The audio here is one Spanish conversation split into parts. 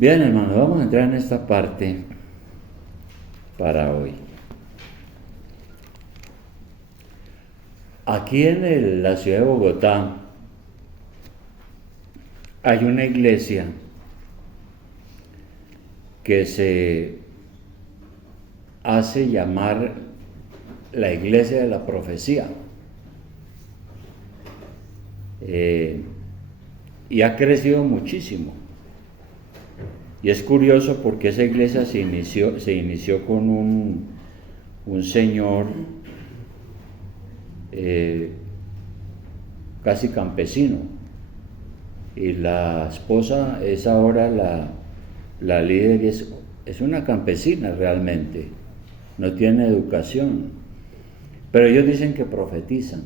Bien, hermano, vamos a entrar en esta parte para hoy. Aquí en la ciudad de Bogotá hay una iglesia que se hace llamar la iglesia de la profecía. Y ha crecido muchísimo. Y es curioso porque esa iglesia se inició con un señor casi campesino, y la esposa es ahora la líder, y es una campesina realmente, no tiene educación, pero ellos dicen que profetizan,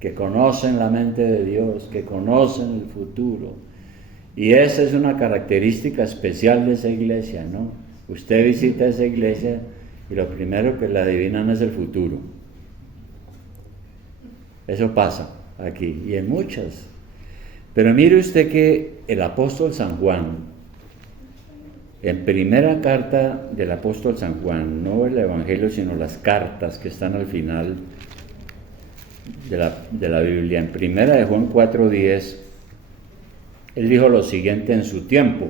que conocen la mente de Dios, que conocen el futuro. Y esa es una característica especial de esa iglesia, ¿no? Usted visita esa iglesia y lo primero que le adivinan es el futuro. Eso pasa aquí y en muchas. Pero mire usted que el apóstol San Juan, en primera carta del apóstol San Juan, no el evangelio sino las cartas que están al final de la Biblia, en primera de Juan 4:10, él dijo lo siguiente en su tiempo,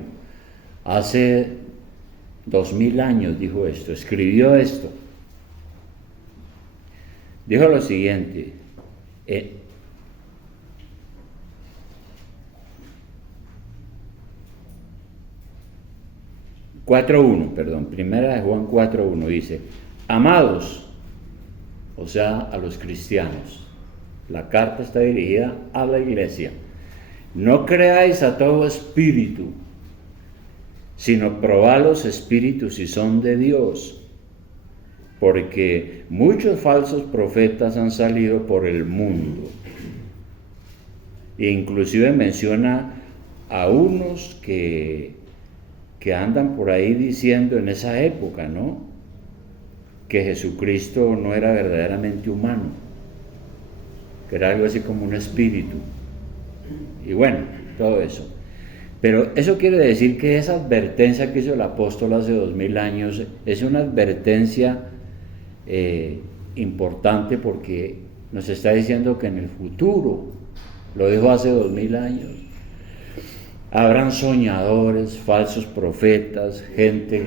hace 2000 años dijo esto, escribió esto. Dijo lo siguiente, 4:1, primera de Juan 4:1 dice, amados, o sea, a los cristianos, la carta está dirigida a la iglesia. No creáis a todo espíritu, sino probad los espíritus si son de Dios, porque muchos falsos profetas han salido por el mundo. E inclusive menciona a unos que andan por ahí diciendo en esa época, ¿no?, que Jesucristo no era verdaderamente humano, que era algo así como un espíritu. Y bueno, todo eso. Pero eso quiere decir que esa advertencia que hizo el apóstol hace 2000 años es una advertencia importante, porque nos está diciendo que en el futuro, lo dijo hace 2000 años, habrán soñadores, falsos profetas, gente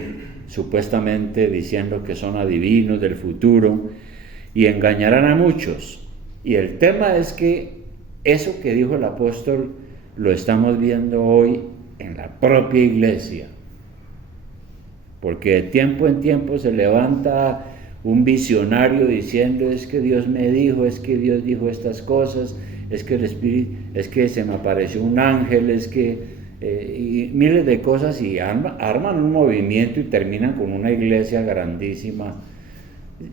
supuestamente diciendo que son adivinos del futuro, y engañarán a muchos. Y el tema es que eso que dijo el apóstol lo estamos viendo hoy en la propia iglesia, porque de tiempo en tiempo se levanta un visionario diciendo, es que Dios me dijo, es que Dios dijo estas cosas, es que el Espíritu, es que se me apareció un ángel, es que y miles de cosas, y arman un movimiento y terminan con una iglesia grandísima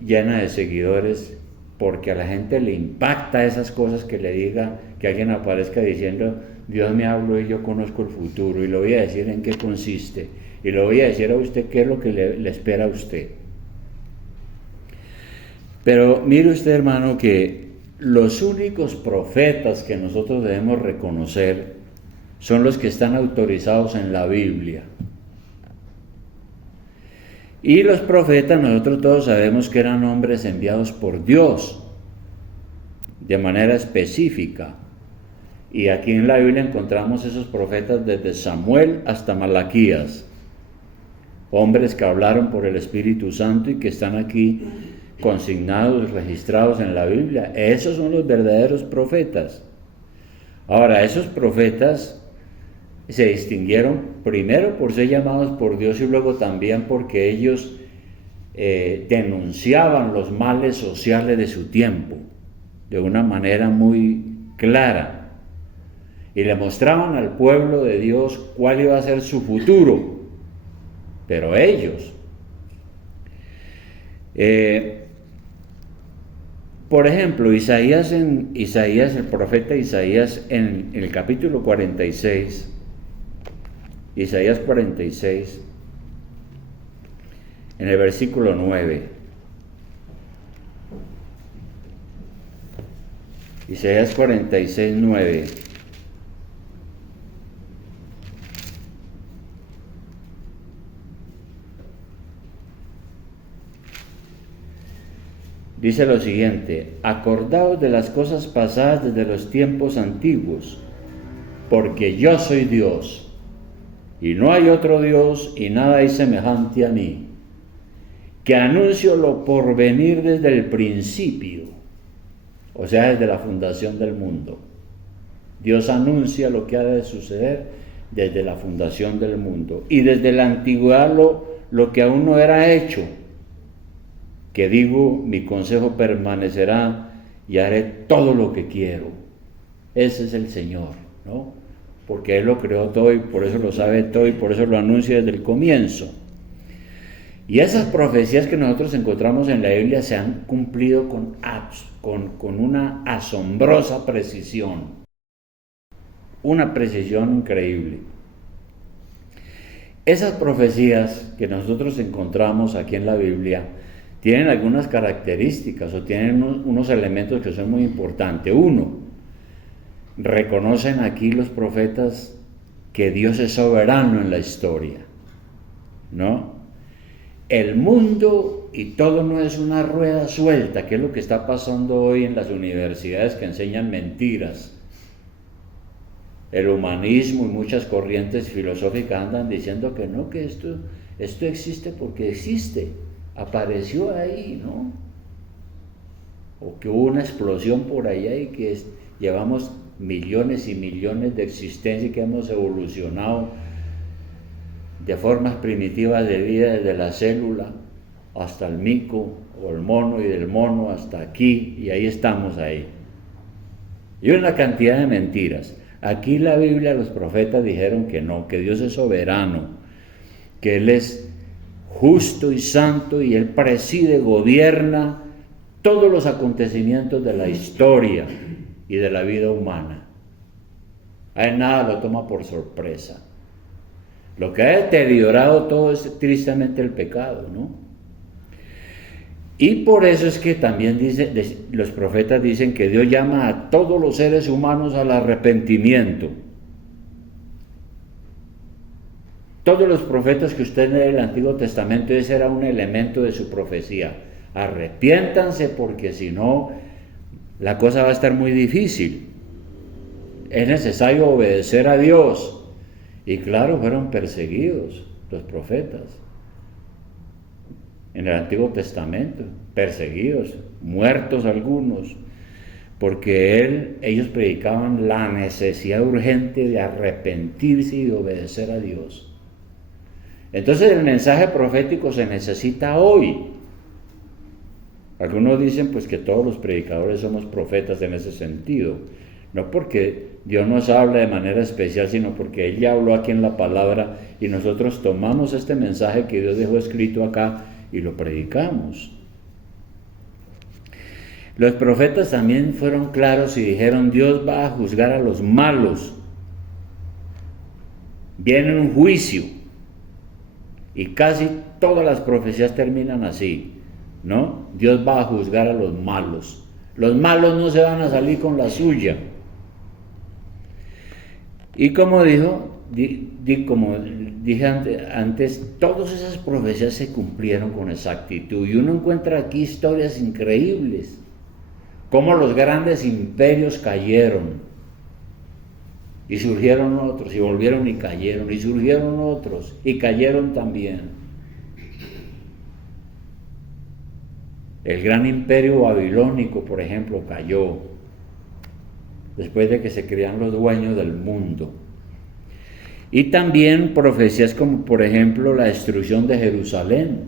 llena de seguidores, porque a la gente le impacta esas cosas, que le diga, que alguien aparezca diciendo, Dios me habló y yo conozco el futuro, y le voy a decir en qué consiste, y le voy a decir a usted qué es lo que le espera a usted. Pero mire usted, hermano, que los únicos profetas que nosotros debemos reconocer son los que están autorizados en la Biblia. Y los profetas, nosotros todos sabemos que eran hombres enviados por Dios de manera específica. Y aquí en la Biblia encontramos esos profetas desde Samuel hasta Malaquías. Hombres que hablaron por el Espíritu Santo y que están aquí consignados, registrados en la Biblia. Esos son los verdaderos profetas. Ahora, esos profetas se distinguieron primero por ser llamados por Dios, y luego también porque ellos denunciaban los males sociales de su tiempo de una manera muy clara, y le mostraban al pueblo de Dios cuál iba a ser su futuro. Pero ellos, por ejemplo, el profeta Isaías en el capítulo 46, Isaías 46, en el versículo 9. Isaías 46, 9. dice lo siguiente: acordaos de las cosas pasadas desde los tiempos antiguos, porque yo soy Dios, y no hay otro Dios, y nada hay semejante a mí, que anuncio lo por venir desde el principio, o sea, desde la fundación del mundo. Dios anuncia lo que ha de suceder desde la fundación del mundo, y desde la antigüedad lo que aún no era hecho, que digo, mi consejo permanecerá y haré todo lo que quiero. Ese es el Señor, ¿no? Porque Él lo creó todo y por eso lo sabe todo y por eso lo anuncia desde el comienzo. Y esas profecías que nosotros encontramos en la Biblia se han cumplido con una asombrosa precisión, una precisión increíble. Esas profecías que nosotros encontramos aquí en la Biblia tienen algunas características o tienen unos elementos que son muy importantes. Uno, reconocen aquí los profetas que Dios es soberano en la historia, ¿no? El mundo y todo no es una rueda suelta, que es lo que está pasando hoy en las universidades que enseñan mentiras. El humanismo y muchas corrientes filosóficas andan diciendo que no, que esto existe porque existe, apareció ahí, ¿no? O que hubo una explosión por allá y que llevamos millones y millones de existencias y que hemos evolucionado de formas primitivas de vida desde la célula hasta el mico o el mono y del mono hasta aquí y ahí estamos ahí. Y una cantidad de mentiras. Aquí la Biblia, los profetas dijeron que no, que Dios es soberano, que Él es justo y santo y Él preside, gobierna todos los acontecimientos de la historia y de la vida humana. A Él nada lo toma por sorpresa. Lo que ha deteriorado todo es tristemente el pecado, ¿no? Y por eso es que también los profetas dicen que Dios llama a todos los seres humanos al arrepentimiento. Todos los profetas que usted lee en el Antiguo Testamento, ese era un elemento de su profecía. Arrepiéntanse porque si no, la cosa va a estar muy difícil. Es necesario obedecer a Dios. Y claro, fueron perseguidos los profetas en el Antiguo Testamento, perseguidos, muertos algunos, porque ellos predicaban la necesidad urgente de arrepentirse y de obedecer a Dios. Entonces el mensaje profético se necesita hoy. Algunos dicen pues que todos los predicadores somos profetas en ese sentido, no porque Dios nos habla de manera especial, sino porque Él ya habló aquí en la palabra y nosotros tomamos este mensaje que Dios dejó escrito acá y lo predicamos. Los profetas también fueron claros y dijeron: Dios va a juzgar a los malos. Viene un juicio. Y casi todas las profecías terminan así, ¿no? Dios va a juzgar a los malos. Los malos no se van a salir con la suya. Y como como dije antes, todas esas profecías se cumplieron con exactitud. Y uno encuentra aquí historias increíbles. Cómo los grandes imperios cayeron. Y surgieron otros, y volvieron y cayeron, y surgieron otros, y cayeron también. El gran imperio babilónico, por ejemplo, cayó después de que se crean los dueños del mundo. Y también profecías como, por ejemplo, la destrucción de Jerusalén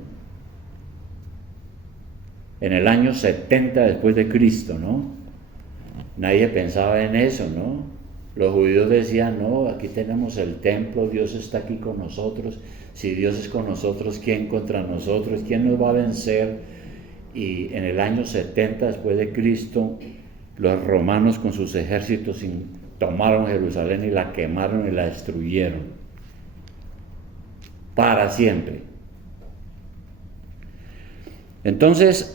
en el año 70 después de Cristo, ¿no? Nadie pensaba en eso, ¿no? Los judíos decían: no, aquí tenemos el templo, Dios está aquí con nosotros. Si Dios es con nosotros, ¿quién contra nosotros? ¿Quién nos va a vencer? Y en el año 70 después de Cristo, los romanos con sus ejércitos tomaron Jerusalén y la quemaron y la destruyeron para siempre. Entonces,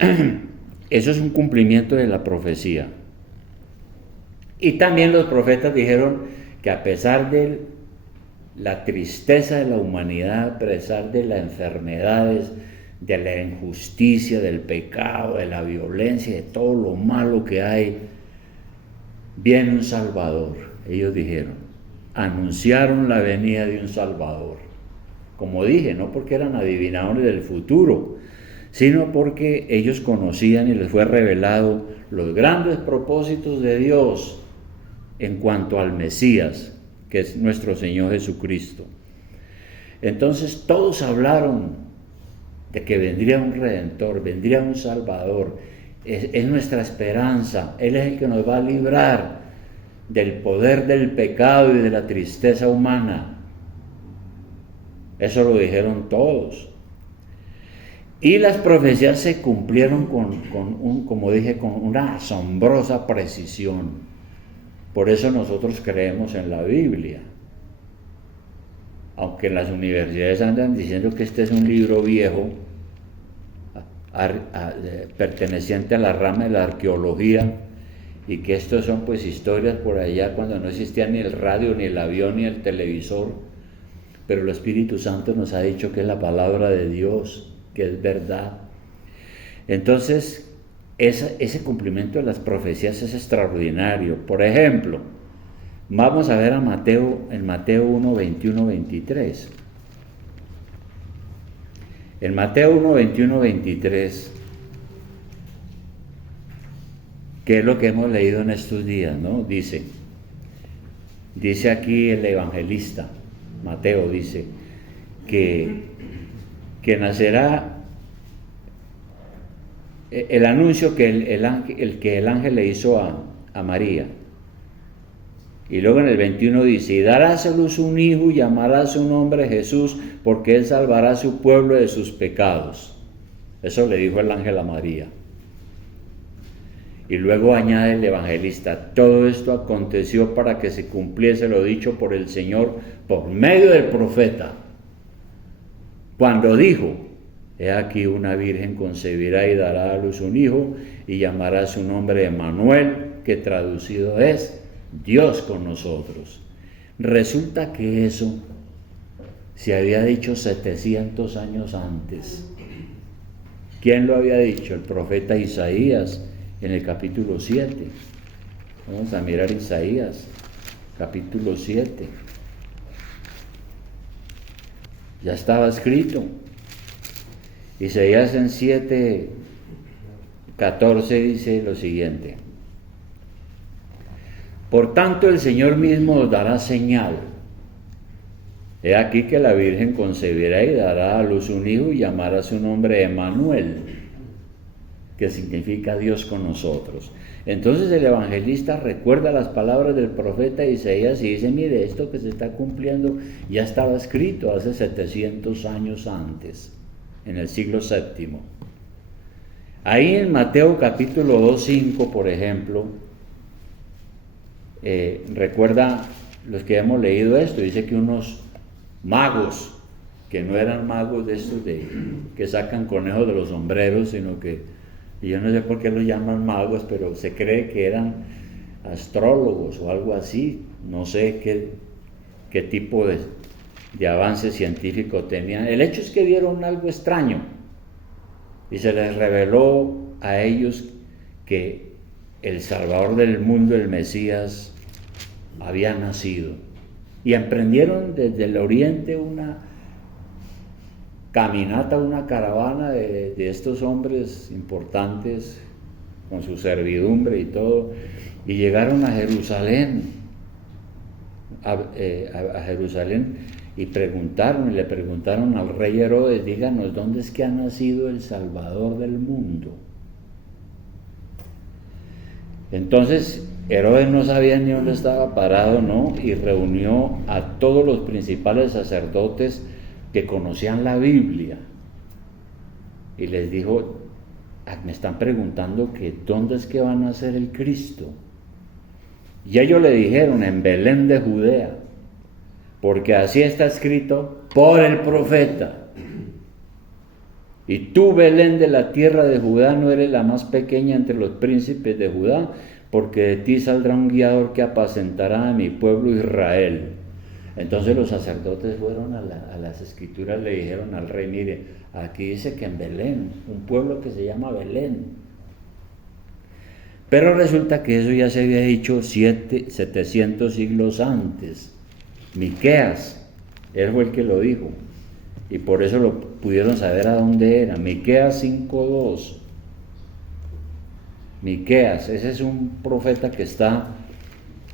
eso es un cumplimiento de la profecía. Y también los profetas dijeron que a pesar de la tristeza de la humanidad, a pesar de las enfermedades, de la injusticia, del pecado, de la violencia, de todo lo malo que hay, viene un Salvador. Ellos dijeron, anunciaron la venida de un Salvador. Como dije, no porque eran adivinadores del futuro, sino porque ellos conocían y les fue revelado los grandes propósitos de Dios en cuanto al Mesías, que es nuestro Señor Jesucristo. Entonces todos hablaron de que vendría un Redentor, vendría un Salvador. Es nuestra esperanza. Él es el que nos va a librar del poder del pecado y de la tristeza humana. Eso lo dijeron todos. Y las profecías se cumplieron como dije, con una asombrosa precisión. Por eso nosotros creemos en la Biblia. Aunque en las universidades andan diciendo que este es un libro viejo, perteneciente a la rama de la arqueología, y que estos son pues historias por allá cuando no existía ni el radio, ni el avión, ni el televisor, pero el Espíritu Santo nos ha dicho que es la palabra de Dios, que es verdad. Entonces, ese cumplimiento de las profecías es extraordinario. Por ejemplo, vamos a ver en Mateo 1, 21, 23. En Mateo 1, 21, 23, que es lo que hemos leído en estos días, ¿no? Dice aquí el evangelista, Mateo dice, que nacerá el anuncio que el ángel le hizo a María. Y luego en el 21 dice, y darás a luz un hijo y llamará su nombre Jesús, porque él salvará a su pueblo de sus pecados. Eso le dijo el ángel a María. Y luego añade el evangelista, todo esto aconteció para que se cumpliese lo dicho por el Señor por medio del profeta, cuando dijo, he aquí una virgen concebirá y dará a luz un hijo y llamará su nombre Emmanuel, que traducido es Dios con nosotros. Resulta que eso se había dicho 700 años antes. ¿Quién lo había dicho? El profeta Isaías en el capítulo 7. Vamos a mirar Isaías, capítulo 7. Ya estaba escrito. Isaías en 7:14 dice lo siguiente. Por tanto el Señor mismo os dará señal. He aquí que la Virgen concebirá y dará a luz un hijo y llamará su nombre Emmanuel, que significa Dios con nosotros. Entonces el evangelista recuerda las palabras del profeta Isaías y dice, mire, esto que se está cumpliendo ya estaba escrito hace 700 años antes, en el siglo VII. Ahí en Mateo capítulo 2:5, por ejemplo, recuerda los que hemos leído esto, dice que unos magos, que no eran magos de estos que sacan conejos de los sombreros, sino que, y yo no sé por qué los llaman magos, pero se cree que eran astrólogos o algo así, no sé qué tipo de avance científico tenían. El hecho es que vieron algo extraño y se les reveló a ellos que el Salvador del mundo, el Mesías, había nacido, y emprendieron desde el oriente una caminata, una caravana de estos hombres importantes con su servidumbre y todo, y llegaron a Jerusalén, a Jerusalén, y le preguntaron al rey Herodes, díganos, ¿dónde es que ha nacido el Salvador del mundo? Entonces Herodes no sabía ni dónde estaba parado, ¿no? Y reunió a todos los principales sacerdotes que conocían la Biblia y les dijo, me están preguntando que dónde es que va a nacer el Cristo. Y ellos le dijeron, en Belén de Judea, porque así está escrito por el profeta. Y tú, Belén de la tierra de Judá, no eres la más pequeña entre los príncipes de Judá, porque de ti saldrá un guiador que apacentará a mi pueblo Israel. Entonces los sacerdotes fueron a las escrituras, le dijeron al rey, mire, aquí dice que en Belén, un pueblo que se llama Belén. Pero resulta que eso ya se había dicho 700 siglos antes. Miqueas, él fue el que lo dijo, y por eso lo pudieron saber a dónde era. Miqueas 5:2. Miqueas, ese es un profeta que está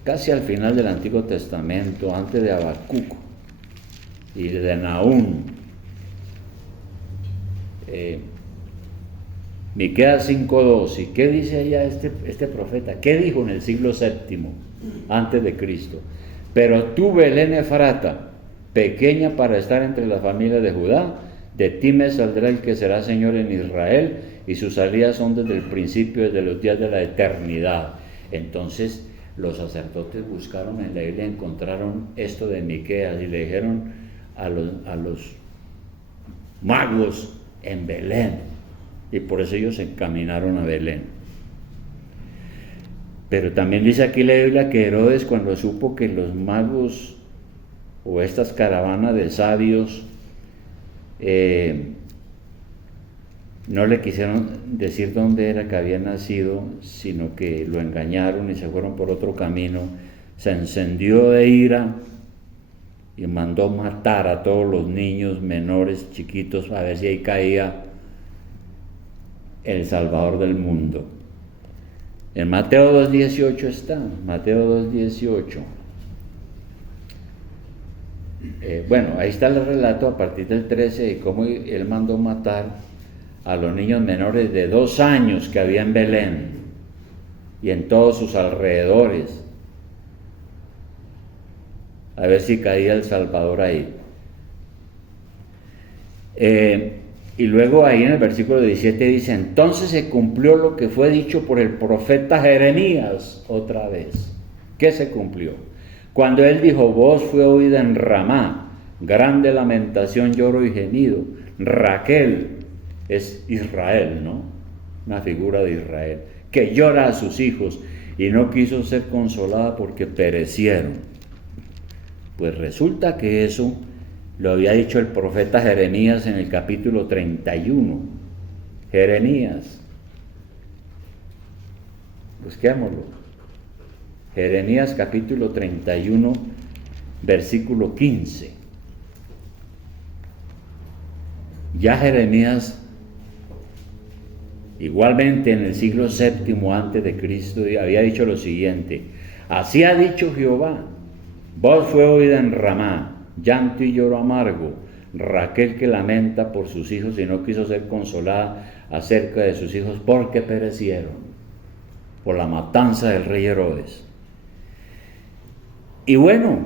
casi al final del Antiguo Testamento, antes de Habacuc y de Nahum. Miqueas 5:2. ¿Y qué dice allá este profeta? ¿Qué dijo en el siglo VII antes de Cristo? Pero tú, Belén Efrata, pequeña para estar entre las familias de Judá, de ti me saldrá el que será Señor en Israel, y sus salidas son desde el principio, desde los días de la eternidad. Entonces los sacerdotes buscaron en la Biblia, encontraron esto de Miqueas y le dijeron a los magos en Belén, y por eso ellos se encaminaron a Belén. Pero también dice aquí la Biblia que Herodes, cuando supo que los magos o estas caravanas de sabios no le quisieron decir dónde era que había nacido, sino que lo engañaron y se fueron por otro camino, se encendió de ira y mandó matar a todos los niños menores, chiquitos, a ver si ahí caía el Salvador del mundo. En Mateo 2:18 está, Mateo 2:18. Bueno, ahí está el relato a partir del 13 de cómo él mandó matar a los niños menores de 2 años que había en Belén y en todos sus alrededores, a ver si caía el Salvador ahí. Y luego ahí en el versículo 17 dice, entonces se cumplió lo que fue dicho por el profeta Jeremías otra vez. ¿Qué se cumplió? Cuando él dijo, voz fue oída en Ramá, grande lamentación, lloro y gemido. Raquel es Israel, ¿no? Una figura de Israel, que llora a sus hijos y no quiso ser consolada porque perecieron. Pues resulta que eso lo había dicho el profeta Jeremías en el capítulo 31. Jeremías. Busquémoslo. Jeremías capítulo 31, versículo 15. Ya Jeremías, igualmente en el siglo VII antes de Cristo, había dicho lo siguiente: así ha dicho Jehová, voz fue oída en Ramá, llanto y lloro amargo, Raquel que lamenta por sus hijos y no quiso ser consolada acerca de sus hijos porque perecieron por la matanza del rey Herodes. Y bueno,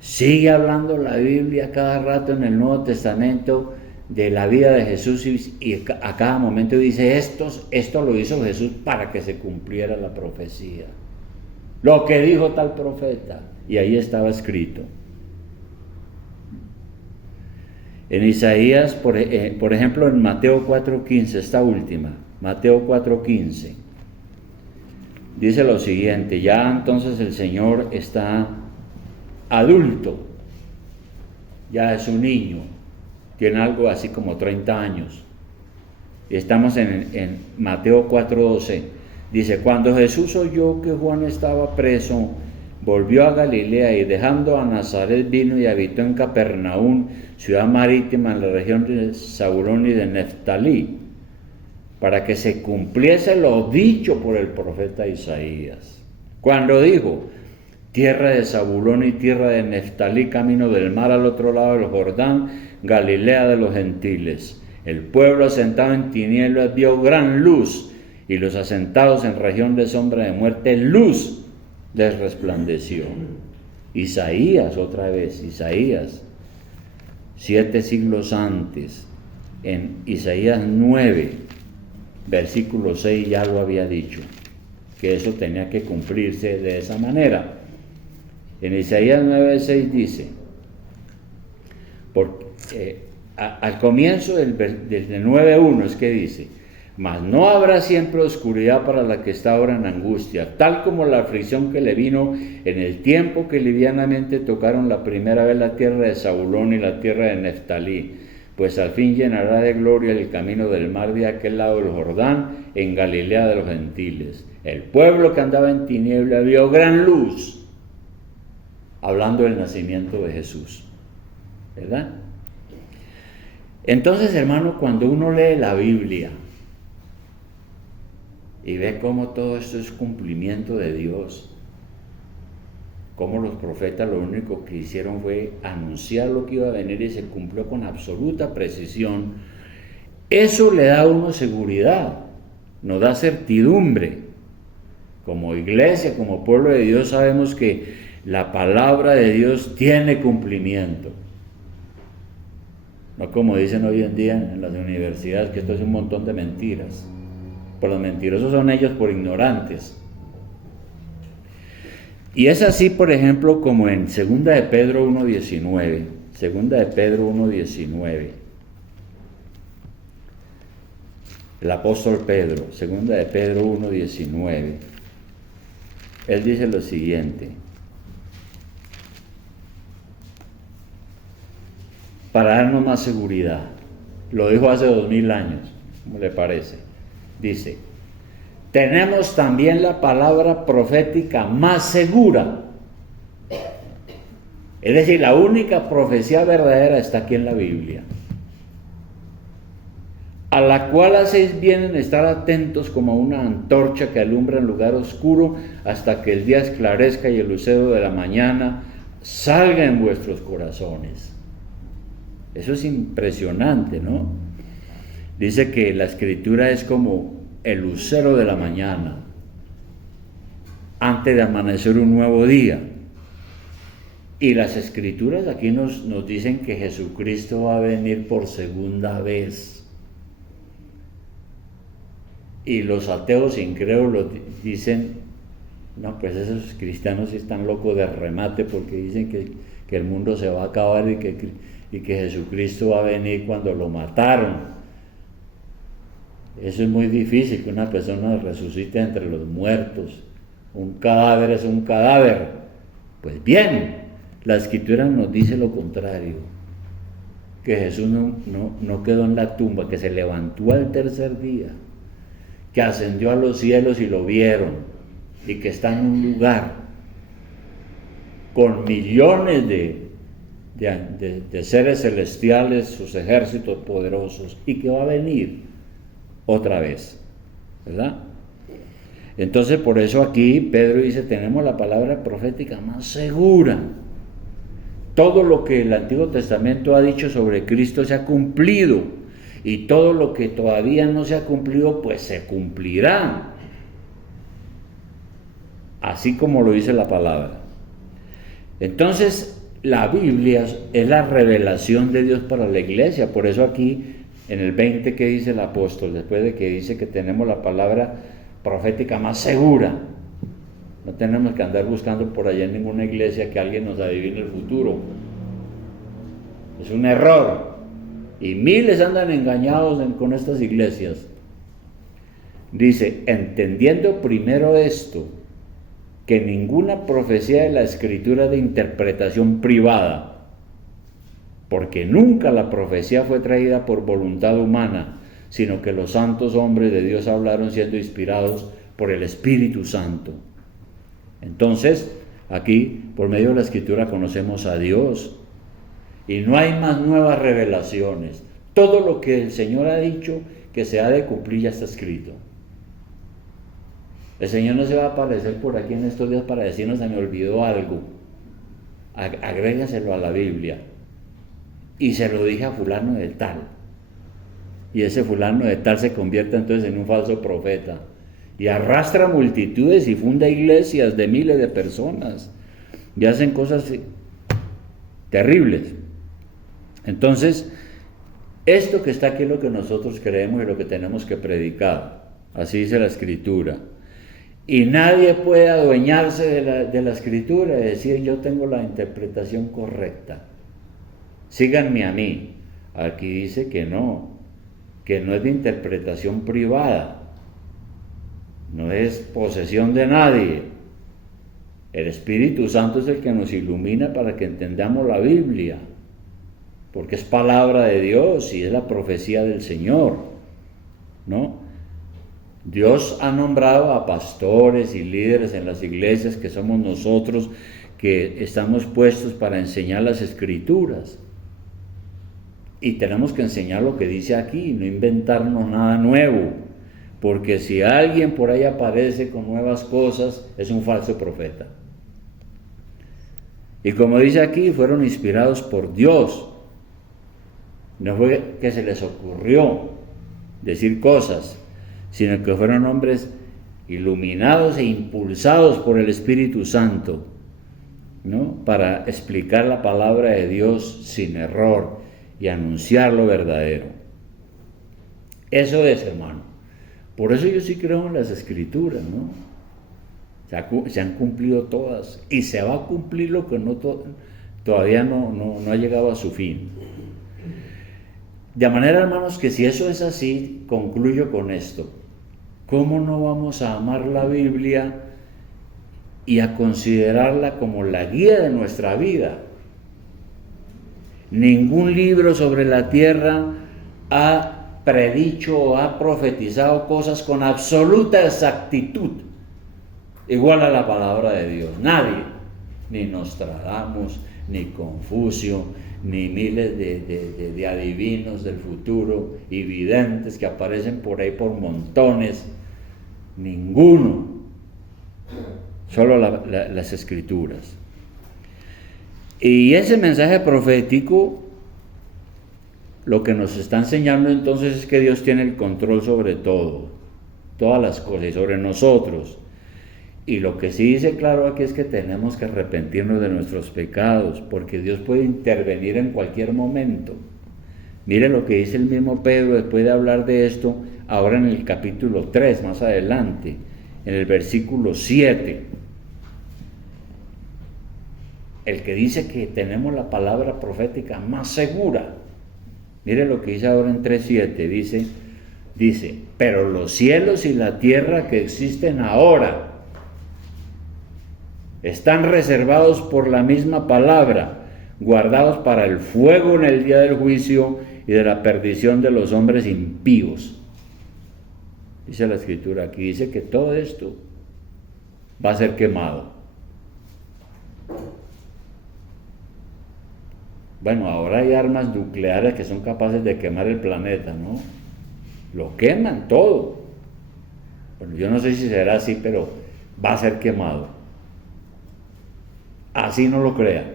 sigue hablando la Biblia cada rato en el Nuevo Testamento de la vida de Jesús y a cada momento dice, esto lo hizo Jesús para que se cumpliera la profecía, lo que dijo tal profeta, y ahí estaba escrito. En Isaías, por ejemplo, en Mateo 4:15, esta última, Mateo 4:15, dice lo siguiente: ya entonces el Señor está adulto, ya es un niño, tiene algo así como 30 años. Y estamos en Mateo 4:12, dice, cuando Jesús oyó que Juan estaba preso, volvió a Galilea y dejando a Nazaret vino y habitó en Capernaum, ciudad marítima en la región de Zabulón y de Neftalí, para que se cumpliese lo dicho por el profeta Isaías, cuando dijo, tierra de Zabulón y tierra de Neftalí, camino del mar al otro lado del Jordán, Galilea de los gentiles. El pueblo asentado en tinieblas vio gran luz, y los asentados en región de sombra de muerte, luz les resplandeció. Isaías, otra vez, Isaías, 7 siglos antes, en Isaías 9, versículo 6, ya lo había dicho, que eso tenía que cumplirse de esa manera. En Isaías 9:6 dice, al comienzo del 9:1 es que dice, Mas no habrá siempre oscuridad para la que está ahora en angustia, tal como la aflicción que le vino en el tiempo que livianamente tocaron la primera vez la tierra de Zabulón y la tierra de Neftalí, pues al fin llenará de gloria el camino del mar de aquel lado del Jordán, en Galilea de los gentiles. El pueblo que andaba en tiniebla vio gran luz, hablando del nacimiento de Jesús, ¿verdad? Entonces, hermano, cuando uno lee la Biblia y ve cómo todo esto es cumplimiento de Dios, cómo los profetas lo único que hicieron fue anunciar lo que iba a venir y se cumplió con absoluta precisión, eso le da a uno seguridad, nos da certidumbre. Como iglesia, como pueblo de Dios, sabemos que la palabra de Dios tiene cumplimiento. No como dicen hoy en día en las universidades, que esto es un montón de mentiras. Pues los mentirosos son ellos por ignorantes. Y es así, por ejemplo, como en 2 de Pedro 1:19. 2 de Pedro 1:19. El apóstol Pedro, 2 de Pedro 1:19. Él dice lo siguiente: para darnos más seguridad. Lo dijo hace 2000 años, ¿cómo le parece? Dice: tenemos también la palabra profética más segura. Es decir, la única profecía verdadera está aquí en la Biblia, a la cual hacéis bien en estar atentos como una antorcha que alumbra en lugar oscuro hasta que el día esclarezca y el lucero de la mañana salga en vuestros corazones. Eso es impresionante, ¿no? Dice que la escritura es como el lucero de la mañana, antes de amanecer un nuevo día. Y las escrituras aquí nos dicen que Jesucristo va a venir por segunda vez. Y los ateos incrédulos dicen: no, pues esos cristianos están locos de remate, porque dicen que el mundo se va a acabar y que Jesucristo va a venir cuando lo mataron. Eso es muy difícil, que una persona resucite entre los muertos. Un cadáver es un cadáver. Pues bien, la escritura nos dice lo contrario, que Jesús no quedó en la tumba, que se levantó al tercer día, que ascendió a los cielos y lo vieron, y que está en un lugar con millones de seres celestiales, sus ejércitos poderosos, y que va a venir otra vez, ¿verdad? Entonces, por eso aquí Pedro dice: tenemos la palabra profética más segura. Todo lo que el Antiguo Testamento ha dicho sobre Cristo se ha cumplido, y todo lo que todavía no se ha cumplido, pues se cumplirá, así como lo dice la palabra. Entonces, la Biblia es la revelación de Dios para la iglesia. Por eso aquí en el 20, ¿qué dice el apóstol? Después de que dice que tenemos la palabra profética más segura, no tenemos que andar buscando por allá en ninguna iglesia que alguien nos adivine el futuro. Es un error, y miles andan engañados con estas iglesias. Dice: entendiendo primero esto, que ninguna profecía de la escritura es de interpretación privada, porque nunca la profecía fue traída por voluntad humana, sino que los santos hombres de Dios hablaron siendo inspirados por el Espíritu Santo. Entonces, aquí, por medio de la escritura, conocemos a Dios, y no hay más nuevas revelaciones. Todo lo que el Señor ha dicho que se ha de cumplir ya está escrito. El Señor no se va a aparecer por aquí en estos días para decirnos: se me olvidó algo. Agrégaselo a la Biblia. Y se lo dije a fulano de tal. Y ese fulano de tal se convierte entonces en un falso profeta. Y arrastra multitudes y funda iglesias de miles de personas. Y hacen cosas terribles. Entonces, esto que está aquí es lo que nosotros creemos y lo que tenemos que predicar. Así dice la Escritura. Y nadie puede adueñarse de la Escritura y decir: yo tengo la interpretación correcta, síganme a mí. Aquí dice que no, que no es de interpretación privada, no es posesión de nadie. El Espíritu Santo es el que nos ilumina para que entendamos la Biblia, porque es palabra de Dios y es la profecía del Señor, ¿no? Dios ha nombrado a pastores y líderes en las iglesias, que somos nosotros, que estamos puestos para enseñar las Escrituras. Y tenemos que enseñar lo que dice aquí, no inventarnos nada nuevo, porque si alguien por ahí aparece con nuevas cosas, es un falso profeta. Y como dice aquí, fueron inspirados por Dios. No fue que se les ocurrió decir cosas, sino que fueron hombres iluminados e impulsados por el Espíritu Santo, ¿no? Para explicar la palabra de Dios sin error y anunciar lo verdadero. Eso es, hermano. Por eso yo sí creo en las Escrituras, ¿no? Se han cumplido todas y se va a cumplir lo que todavía no ha llegado a su fin. De manera, hermanos, que si eso es así, concluyo con esto. ¿Cómo no vamos a amar la Biblia y a considerarla como la guía de nuestra vida? Ningún libro sobre la tierra ha predicho o ha profetizado cosas con absoluta exactitud igual a la palabra de Dios. Nadie, ni Nostradamus, ni Confucio, ni miles de adivinos del futuro y videntes que aparecen por ahí por montones. Ninguno. Solo las Escrituras. Y ese mensaje profético lo que nos está enseñando entonces es que Dios tiene el control sobre todo, todas las cosas, y sobre nosotros. Y lo que sí dice claro aquí es que tenemos que arrepentirnos de nuestros pecados, porque Dios puede intervenir en cualquier momento. Miren lo que dice el mismo Pedro después de hablar de esto, ahora en el capítulo 3, más adelante, en el versículo 7. El que dice que tenemos la palabra profética más segura. Miren lo que dice ahora en 3:7, dice, pero los cielos y la tierra que existen ahora están reservados por la misma palabra, guardados para el fuego en el día del juicio y de la perdición de los hombres impíos. Dice la Escritura aquí, dice que todo esto va a ser quemado. Bueno, ahora hay armas nucleares que son capaces de quemar el planeta, ¿no? Lo queman todo. Bueno, yo no sé si será así, pero va a ser quemado. Así no lo crean.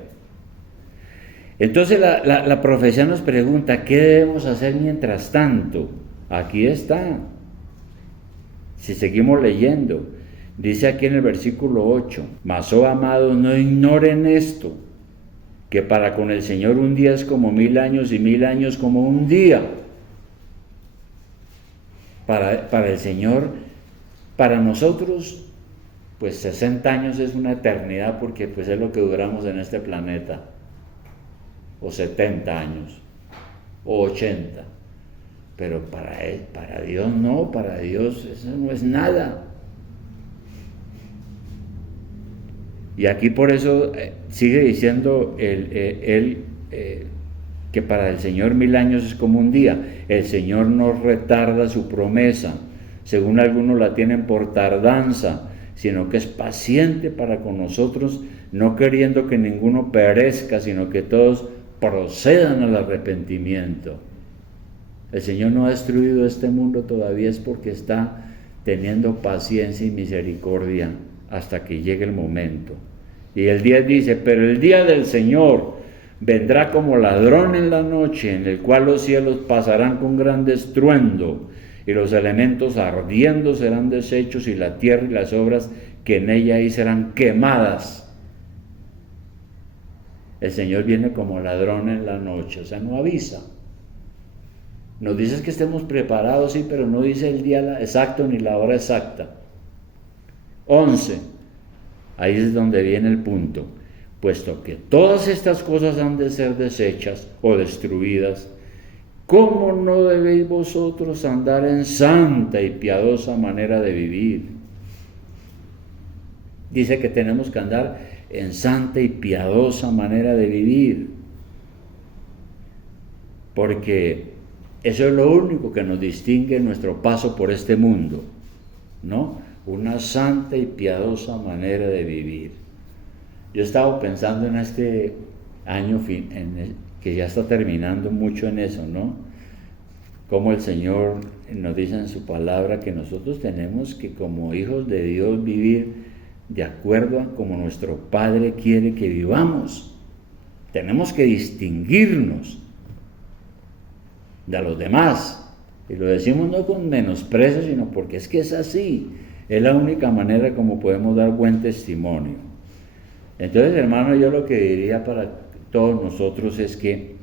Entonces la profecía nos pregunta, ¿qué debemos hacer mientras tanto? Aquí está. Si seguimos leyendo, dice aquí en el versículo 8, mas, oh amados, no ignoren esto, que para con el Señor un día es como 1000 años y 1000 años como un día. Para el Señor, para nosotros, pues 60 años es una eternidad, porque pues es lo que duramos en este planeta, o 70 años, o 80, pero para Dios no, para Dios eso no es nada. Y aquí por eso sigue diciendo él que para el Señor 1000 años es como un día. El Señor no retarda su promesa, según algunos la tienen por tardanza, sino que es paciente para con nosotros, no queriendo que ninguno perezca, sino que todos procedan al arrepentimiento. El Señor no ha destruido este mundo todavía, es porque está teniendo paciencia y misericordia hasta que llegue el momento. Y el 10 dice, pero el día del Señor vendrá como ladrón en la noche, en el cual los cielos pasarán con gran estruendo, y los elementos ardiendo serán deshechos, y la tierra y las obras que en ella hay serán quemadas. El Señor viene como ladrón en la noche, o sea, no avisa. Nos dice que estemos preparados, sí, pero no dice el día exacto ni la hora exacta. 11. Ahí es donde viene el punto. Puesto que todas estas cosas han de ser deshechas o destruidas, ¿cómo no debéis vosotros andar en santa y piadosa manera de vivir? Dice que tenemos que andar en santa y piadosa manera de vivir, porque eso es lo único que nos distingue en nuestro paso por este mundo, ¿no? Una santa y piadosa manera de vivir. Yo estaba pensando en este año que ya está terminando mucho en eso, ¿no? Como el Señor nos dice en su palabra que nosotros tenemos que, como hijos de Dios, vivir de acuerdo a como nuestro Padre quiere que vivamos. Tenemos que distinguirnos de los demás, y lo decimos no con menosprecio, sino porque es que es así, es la única manera como podemos dar buen testimonio. Entonces, hermano, yo lo que diría para todos nosotros es que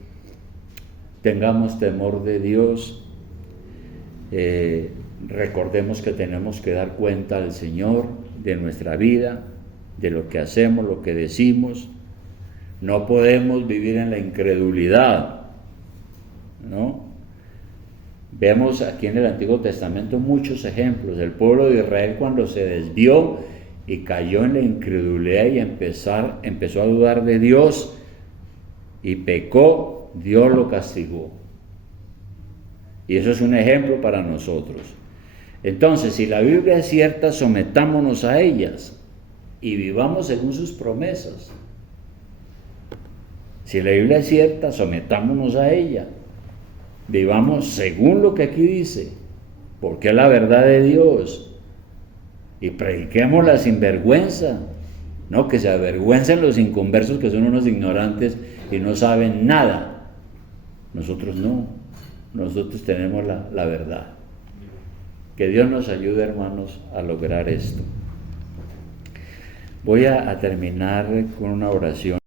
tengamos temor de Dios, recordemos que tenemos que dar cuenta al Señor de nuestra vida, de lo que hacemos, lo que decimos. No podemos vivir en la incredulidad, ¿no? Vemos aquí en el Antiguo Testamento muchos ejemplos. El pueblo de Israel, cuando se desvió y cayó en la incredulidad y empezó a dudar de Dios y pecó, Dios lo castigó. Y eso es un ejemplo para nosotros. Entonces, si la Biblia es cierta, sometámonos a ellas y vivamos según sus promesas. Si la Biblia es cierta, sometámonos a ella. Vivamos según lo que aquí dice, porque es la verdad de Dios. Y prediquémosla sin vergüenza, no que se avergüencen los inconversos, que son unos ignorantes y no saben nada. Nosotros no, nosotros tenemos la verdad. Que Dios nos ayude, hermanos, a lograr esto. Voy a terminar con una oración.